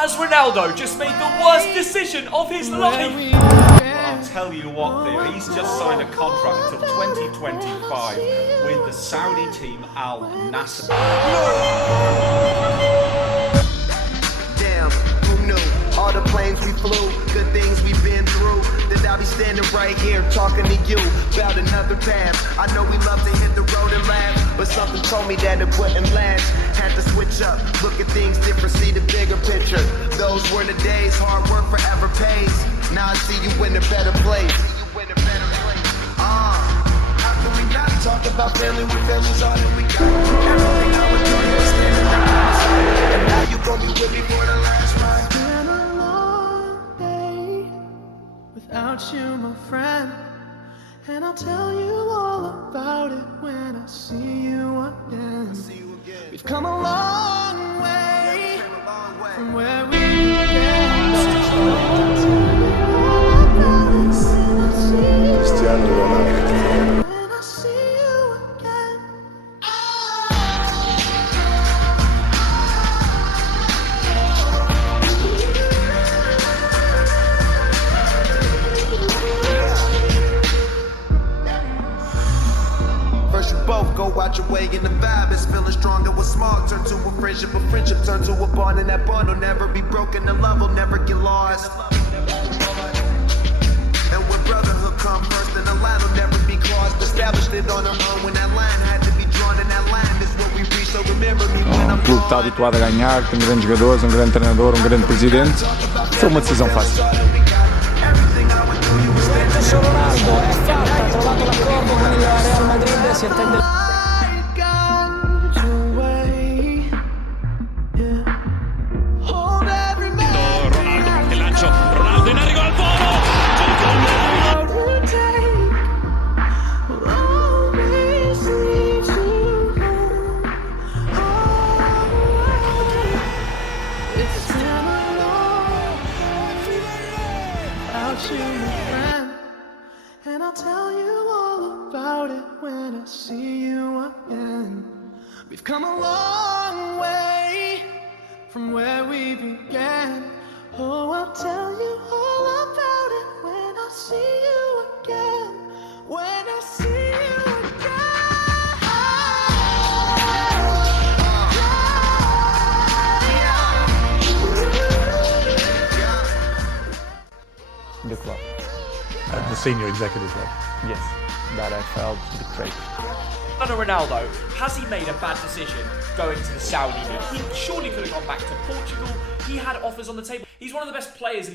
Has Ronaldo just made the worst decision of his life? Well, I'll tell you what, Theo, he's just signed a contract until 2025 with the Saudi team Al Nassr. Damn, who knew? All the planes we flew, good things we've been through. That I'll be standing right here talking to you about another path. I know we love to hit the road and laugh, but something told me that it wouldn't last. Had to switch up, look at things different, see the bigger picture. Those were the days, hard work forever pays. Now I see you in a better place. How can we not talk about family when family's all that we got? Everything I would do, you were standing right by my side. And now you gon' be with me for the last ride. It's been a long day without you, my friend. And I'll tell you all about it when I see you again. We've come a long way from where we began. Cristiano, Ronaldo. When I see you again. First you both go out your way and the vibe is feeling stronger. What's small turn to a friendship turn to a bond, and that bond will never be broken. The love will never get lost. And when brotherhood come first, then the line will never be crossed. Established it on our own when that line had to be drawn, and that line is what we reach. So remember me when I'm clube está habituado a ganhar, tem grandes jogadores, um grande treinador, um grande presidente. Foi uma decisão fácil. Ronaldo è fatta, ha trovato l'accordo con il Real Madrid, si attende. Ronaldo, il lancio, Ronaldo in arrivo al volo! And I'll tell you all about it when I see you again. We've come a long way from where we began. Oh, I'll tell you all about it when I see you again. When I see you again. The club. At the senior executive level. Yes, that I felt betrayed. Ronaldo, has he made a bad decision going to the Saudi league? He surely could have gone back to Portugal. He had offers on the table. He's one of the best players in